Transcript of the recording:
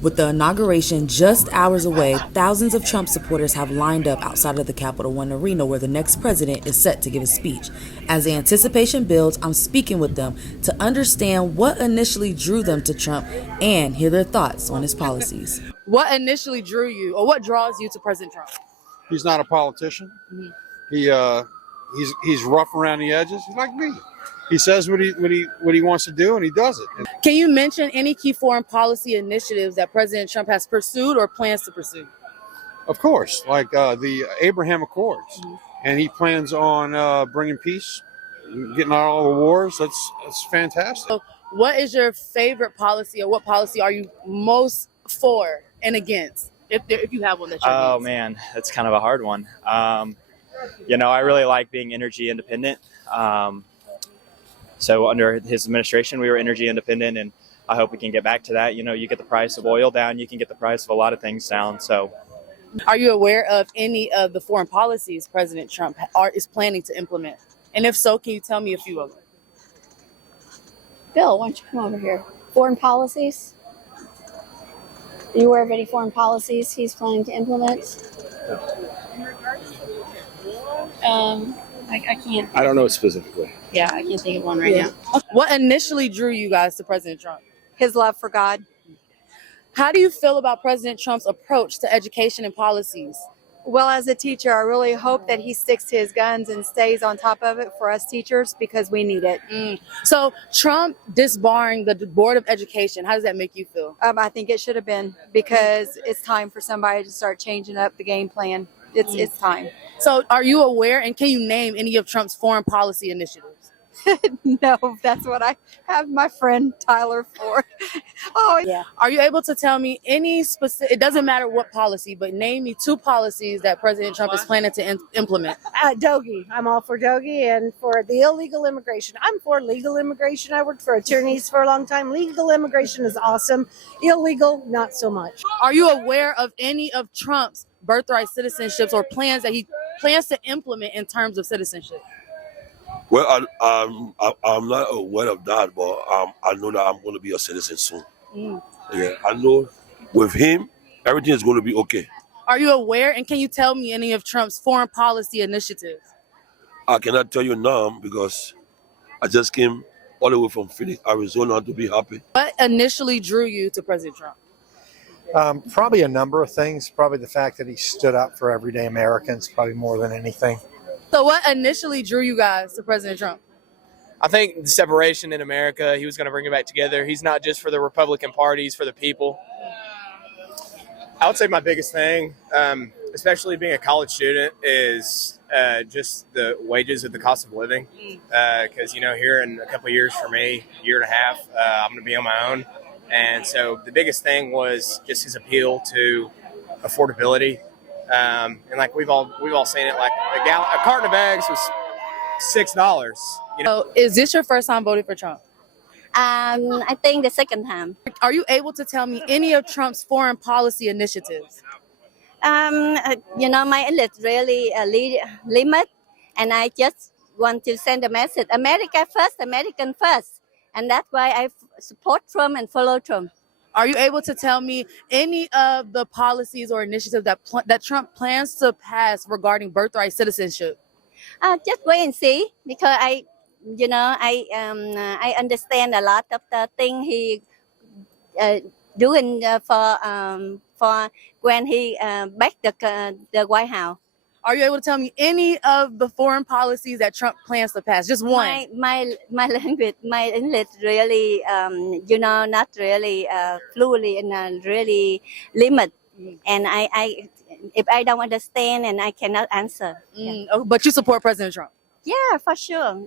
With the inauguration just hours away, thousands of Trump supporters have lined up outside of the Capital One Arena where the next president is set to give a speech. As the anticipation builds, I'm speaking with them to understand what initially drew them to Trump and hear their thoughts on his policies. What initially drew you, or what draws you to President Trump? He's not a politician. He's rough around the edges. He's like me. He says what he wants to do, and he does it. Can you mention any key foreign policy initiatives that President Trump has pursued or plans to pursue? Of course, like the Abraham Accords, and he plans on bringing peace, getting out all the wars. That's fantastic. So what is your favorite policy, or what policy are you most for and against, if you have one that you're Oh against? man, that's kind of a hard one. I really like being energy independent. So under his administration, we were energy independent, and I hope we can get back to that. You get the price of oil down, you can get the price of a lot of things down. So, Are you aware of any of the foreign policies President Trump is planning to implement? And if so, can you tell me a few of them? Bill, why don't you come over here? Foreign policies? Are you aware of any foreign policies he's planning to implement? I can't. I don't know specifically. Yeah, I can't think of one right now. What initially drew you guys to President Trump? His love for God. How do you feel about President Trump's approach to education and policies? Well, as a teacher, I really hope that he sticks to his guns and stays on top of it for us teachers because we need it. So Trump disbarring the Board of Education, how does that make you feel? I think it should have been because it's time for somebody to start changing up the game plan. It's time. So are you aware, and can you name any of Trump's foreign policy initiatives? No, that's what I have my friend Tyler for. Yeah. Are you able to tell me any specific, it doesn't matter what policy, but name me two policies that President Trump is planning to implement? Doge. I'm all for Doge and for the illegal immigration. I'm for legal immigration. I worked for attorneys for a long time. Legal immigration is awesome. Illegal, not so much. Are you aware of any of Trump's birthright citizenships or plans that he plans to implement in terms of citizenship? Well, I'm not aware of that, but I know that I'm going to be a citizen soon. Yeah, I know with him, everything is going to be okay. Are you aware, and can you tell me any of Trump's foreign policy initiatives? I cannot tell you now because I just came all the way from Phoenix, Arizona to be happy. What initially drew you to President Trump? Probably a number of things. Probably the fact that he stood up for everyday Americans, probably more than anything. So what initially drew you guys to President Trump? I think the separation in America, he was going to bring it back together. He's not just for the Republican Party, he's for the people. I would say my biggest thing, especially being a college student, is just the wages of the cost of living. Because, here in a couple of years for me, year and a half, I'm going to be on my own. And so the biggest thing was just his appeal to affordability. And like we've all seen it, like a carton of eggs was $6. So is this your first time voting for Trump? I think the second time. Are you able to tell me any of Trump's foreign policy initiatives? My English really limit, and I just want to send a message: America first, American first, and that's why I support Trump and follow Trump. Are you able to tell me any of the policies or initiatives that Trump plans to pass regarding birthright citizenship? Just wait and see, because I understand a lot of the thing he doing for when he back the White House. Are you able to tell me any of the foreign policies that Trump plans to pass? Just one. My language, my English really, not really fluently and really limit. And I if I don't understand, and I cannot answer. But you support President Trump? Yeah, for sure.